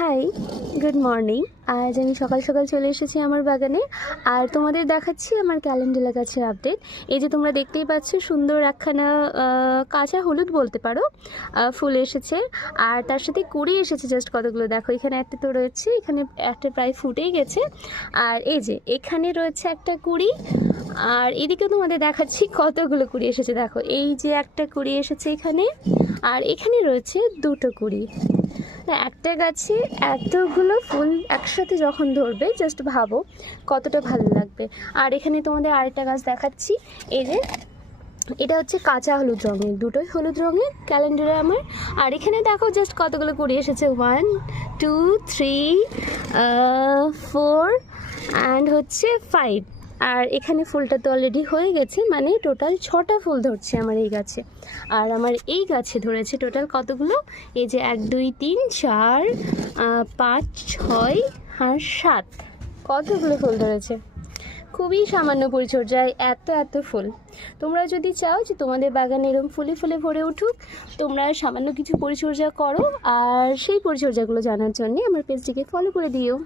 High, good morning. আজ আমি সকাল সকাল চলে এসেছি আমার বাগানে, আর তোমাদের দেখাচ্ছি আমার ক্যালেন্ডুলা গাছের আপডেট। এই যে তোমরা দেখতেই পাচ্ছ, সুন্দর একখানা কাঁচা হলুদ বলতে পারো ফুল এসেছে, আর তার সাথে কুড়ি এসেছে। জাস্ট কতগুলো দেখো, এখানে একটা তো রয়েছে, এখানে একটা প্রায় ফুটেই গেছে, আর এই যে এখানে রয়েছে একটা কুড়ি, আর এদিকে তোমাদের দেখাচ্ছি কতগুলো কুড়ি এসেছে। দেখো, এই যে একটা কুড়ি এসেছে এখানে, আর এখানে রয়েছে দুটো কুড়ি। একটা গাছে এতগুলো ফুল একসাথে যখন ধরবে, জাস্ট ভাবো কতটা ভালো লাগবে। আর এখানে তোমাদের আরেকটা গাছ দেখাচ্ছি, এই যে এটা হচ্ছে কাঁচা হলুদ রঙের, দুটোই হলুদ রঙের ক্যালেন্ডারে আমার। আর এখানে দেখো জাস্ট কতগুলো কুড়ি এসেছে, 1 2 3 4 অ্যান্ড হচ্ছে 5। আর এখানে ফুলটা তো অলরেডি হয়ে গেছে, মানে টোটাল 6টা ফুল ধরছে আমার এই গাছে। আর আমার এই গাছে ধরেছে টোটাল কতগুলো, এই যে 1 2 3 4 5 6 আর 7, কতগুলো ফুল ধরেছে। খুবই সামান্য পরিচর্যায় এত ফুল। তোমরা যদি চাও যে তোমাদের বাগানে এরকম ফুলে ফুলে ভরে উঠুক, তোমরা সামান্য কিছু পরিচর্যা করো, আর সেই পরিচর্যাগুলো জানার জন্য আমার পেজটিকে ফলো করে দিও।